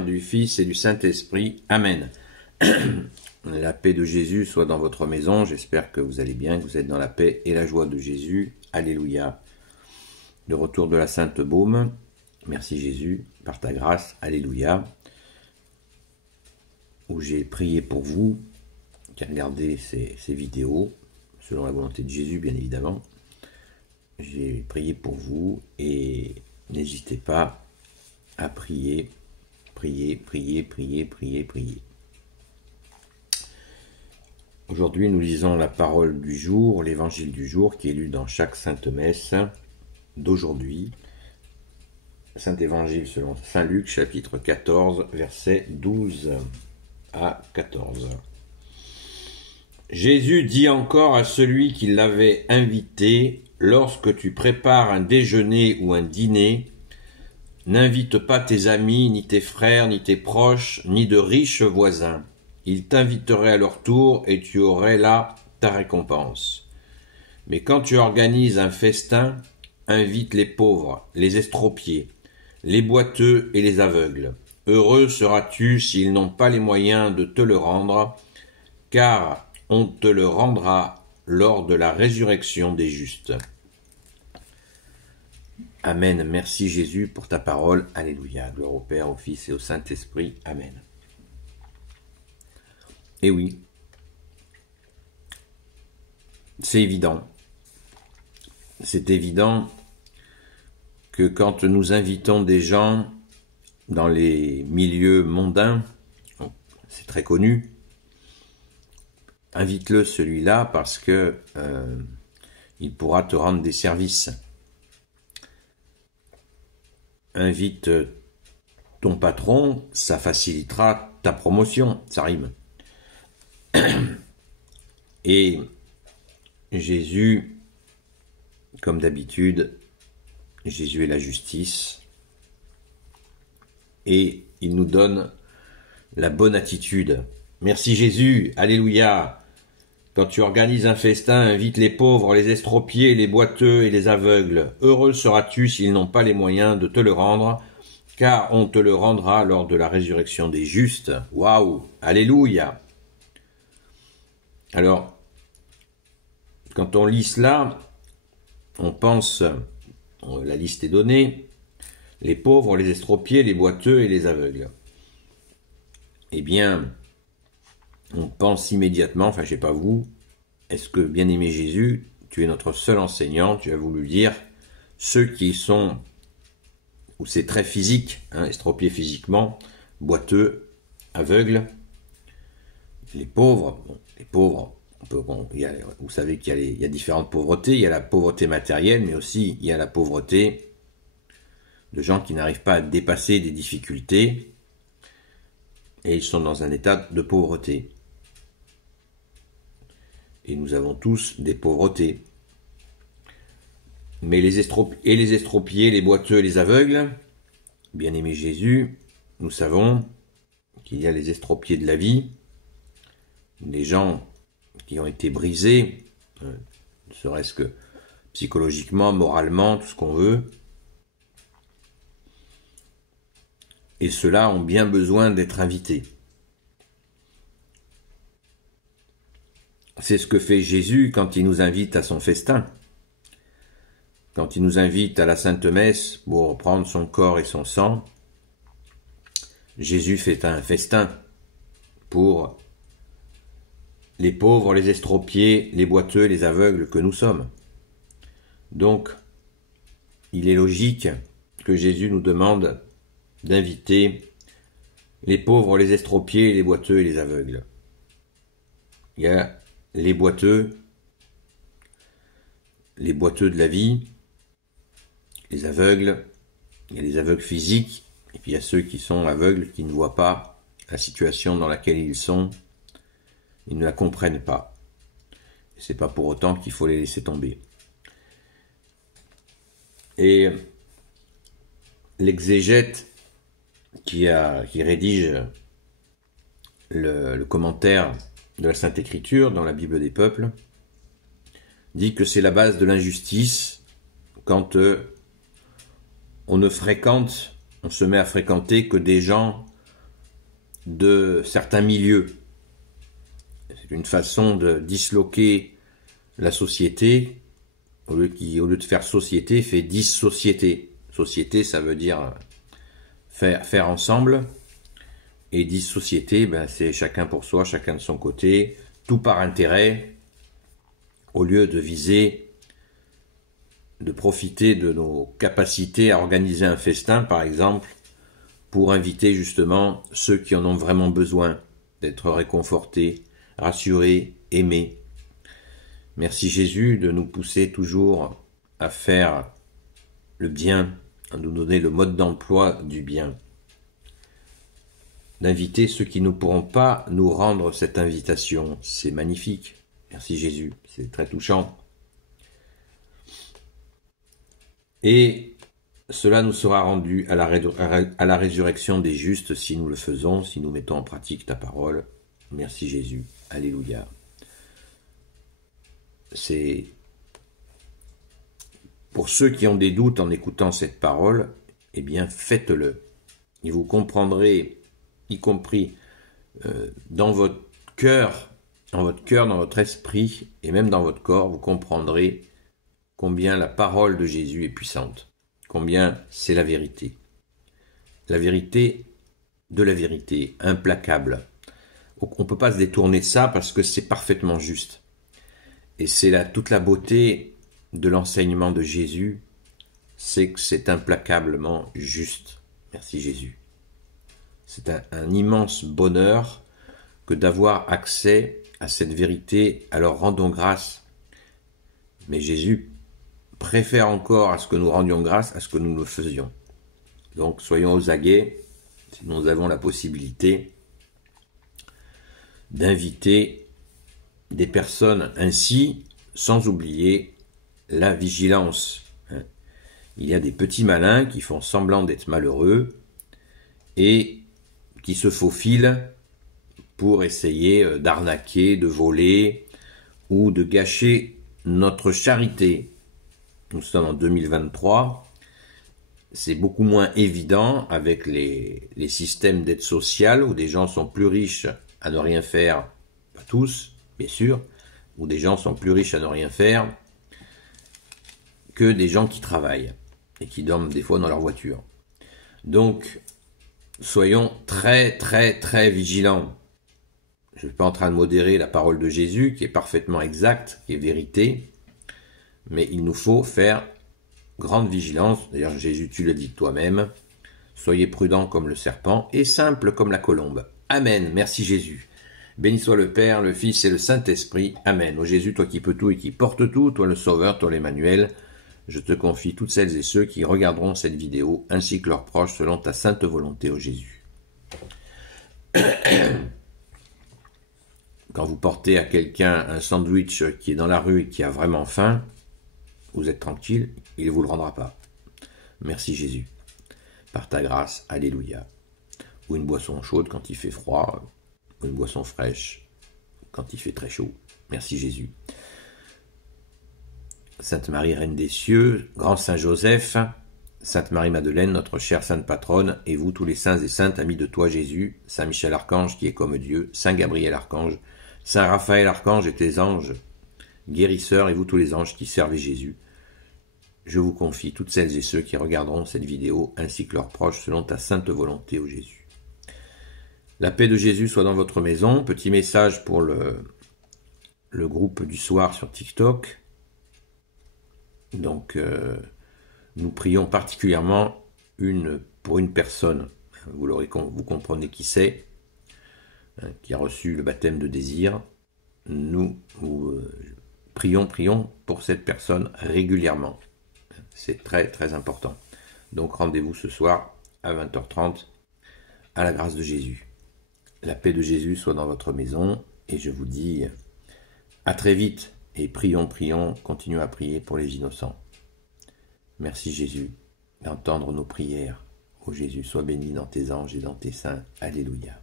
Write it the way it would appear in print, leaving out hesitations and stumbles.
Du Fils et du Saint-Esprit. Amen. La paix de Jésus soit dans votre maison. J'espère que vous allez bien, que vous êtes dans la paix et la joie de Jésus. Alléluia. Le retour de la Sainte Baume. Merci Jésus, par ta grâce. Alléluia. Où j'ai prié pour vous, qui a regardé ces vidéos, selon la volonté de Jésus, bien évidemment. J'ai prié pour vous et n'hésitez pas à prier. Priez. Aujourd'hui, nous lisons la parole du jour, l'évangile du jour, qui est lu dans chaque sainte messe d'aujourd'hui. Saint évangile selon saint Luc, chapitre 14, versets 12 à 14. Jésus dit encore à celui qui l'avait invité, « Lorsque tu prépares un déjeuner ou un dîner, n'invite pas tes amis, ni tes frères, ni tes proches, ni de riches voisins. Ils t'inviteraient à leur tour et tu aurais là ta récompense. Mais quand tu organises un festin, invite les pauvres, les estropiés, les boiteux et les aveugles. Heureux seras-tu s'ils n'ont pas les moyens de te le rendre, car on te le rendra lors de la résurrection des justes. » Amen. Merci Jésus pour ta parole. Alléluia. Gloire au Père, au Fils et au Saint-Esprit. Amen. Et oui, c'est évident. C'est évident que quand nous invitons des gens dans les milieux mondains, c'est très connu, invite-le celui-là parce que il pourra te rendre des services. Invite ton patron, ça facilitera ta promotion, ça rime. Et Jésus, comme d'habitude, Jésus est la justice et il nous donne la bonne attitude. Merci Jésus, alléluia. Quand tu organises un festin, invite les pauvres, les estropiés, les boiteux et les aveugles. Heureux seras-tu s'ils n'ont pas les moyens de te le rendre, car on te le rendra lors de la résurrection des justes. Waouh, alléluia. Alors, quand on lit cela, on pense, la liste est donnée, les pauvres, les estropiés, les boiteux et les aveugles. Eh bien, on pense immédiatement, enfin je sais pas vous, est-ce que bien-aimé Jésus, tu es notre seul enseignant, tu as voulu dire ceux qui sont, où c'est très physique, estropiés physiquement, boiteux, aveugles, les pauvres, vous savez qu'il y a différentes pauvretés, il y a la pauvreté matérielle, mais aussi il y a la pauvreté de gens qui n'arrivent pas à dépasser des difficultés et ils sont dans un état de pauvreté. Et nous avons tous des pauvretés. Mais les estropiés, les boiteux et les aveugles, bien-aimé Jésus, nous savons qu'il y a les estropiés de la vie, les gens qui ont été brisés, ne serait-ce que psychologiquement, moralement, tout ce qu'on veut. Et ceux-là ont bien besoin d'être invités. C'est ce que fait Jésus quand il nous invite à son festin. Quand il nous invite à la Sainte Messe pour prendre son corps et son sang, Jésus fait un festin pour les pauvres, les estropiés, les boiteux, les aveugles que nous sommes. Donc, il est logique que Jésus nous demande d'inviter les pauvres, les estropiés, les boiteux et les aveugles. Il y a les boiteux de la vie, les aveugles, il y a les aveugles physiques, et puis il y a ceux qui sont aveugles, qui ne voient pas la situation dans laquelle ils sont, ils ne la comprennent pas. C'est pas pour autant qu'il faut les laisser tomber. Et l'exégète qui rédige le commentaire de la Sainte Écriture dans la Bible des peuples dit que c'est la base de l'injustice quand on se met à fréquenter que des gens de certains milieux. C'est une façon de disloquer la société. Au lieu de faire société, fait dissociété. Société, ça veut dire faire ensemble. Et dissociété, c'est chacun pour soi, chacun de son côté, tout par intérêt, au lieu de viser, de profiter de nos capacités à organiser un festin, par exemple, pour inviter justement ceux qui en ont vraiment besoin d'être réconfortés, rassurés, aimés. Merci Jésus de nous pousser toujours à faire le bien, à nous donner le mode d'emploi du bien. D'inviter ceux qui ne pourront pas nous rendre cette invitation. C'est magnifique. Merci Jésus, c'est très touchant. Et cela nous sera rendu à la résurrection des justes si nous le faisons, si nous mettons en pratique ta parole. Merci Jésus. Alléluia. C'est pour ceux qui ont des doutes en écoutant cette parole, eh bien faites-le. Et vous comprendrez, y compris dans votre cœur, dans votre esprit et même dans votre corps, vous comprendrez combien la parole de Jésus est puissante, combien c'est la vérité. La vérité de la vérité, implacable. On ne peut pas se détourner de ça parce que c'est parfaitement juste. Et c'est toute la beauté de l'enseignement de Jésus, c'est que c'est implacablement juste. Merci Jésus. C'est un immense bonheur que d'avoir accès à cette vérité, alors rendons grâce. Mais Jésus préfère encore à ce que nous rendions grâce à ce que nous le faisions. Donc soyons aux aguets, si nous avons la possibilité d'inviter des personnes ainsi, sans oublier la vigilance. Il y a des petits malins qui font semblant d'être malheureux et qui se faufilent pour essayer d'arnaquer, de voler ou de gâcher notre charité. Nous sommes en 2023, c'est beaucoup moins évident avec les systèmes d'aide sociale où des gens sont plus riches à ne rien faire, pas tous, bien sûr, où des gens sont plus riches à ne rien faire que des gens qui travaillent et qui dorment des fois dans leur voiture. Donc, soyons très très très vigilants. Je ne suis pas en train de modérer la parole de Jésus qui est parfaitement exacte, qui est vérité, mais il nous faut faire grande vigilance. D'ailleurs, Jésus, tu le dis toi-même, soyez prudents comme le serpent et simples comme la colombe. Amen. Merci Jésus. Béni soit le Père, le Fils et le Saint-Esprit. Amen. Ô Jésus, toi qui peux tout et qui portes tout, toi le Sauveur, toi l'Emmanuel, je te confie toutes celles et ceux qui regarderont cette vidéo, ainsi que leurs proches, selon ta sainte volonté, ô Jésus. Quand vous portez à quelqu'un un sandwich qui est dans la rue et qui a vraiment faim, vous êtes tranquille, il ne vous le rendra pas. Merci Jésus. Par ta grâce, alléluia. Ou une boisson chaude quand il fait froid, ou une boisson fraîche quand il fait très chaud. Merci Jésus. Sainte Marie, Reine des cieux, Grand Saint Joseph, Sainte Marie-Madeleine, notre chère Sainte Patronne, et vous tous les saints et saintes amis de toi Jésus, Saint Michel Archange qui est comme Dieu, Saint Gabriel Archange, Saint Raphaël Archange et tes anges guérisseurs, et vous tous les anges qui servez Jésus, je vous confie toutes celles et ceux qui regarderont cette vidéo, ainsi que leurs proches, selon ta sainte volonté, ô Jésus. La paix de Jésus soit dans votre maison. Petit message pour le groupe du soir sur TikTok. Donc, nous prions particulièrement pour une personne, vous comprenez qui c'est, qui a reçu le baptême de désir. Nous prions pour cette personne régulièrement. C'est très très important. Donc rendez-vous ce soir à 20h30 à la grâce de Jésus. La paix de Jésus soit dans votre maison et je vous dis à très vite et prions, continuons à prier pour les innocents. Merci Jésus d'entendre nos prières. Ô Jésus, sois béni dans tes anges et dans tes saints. Alléluia.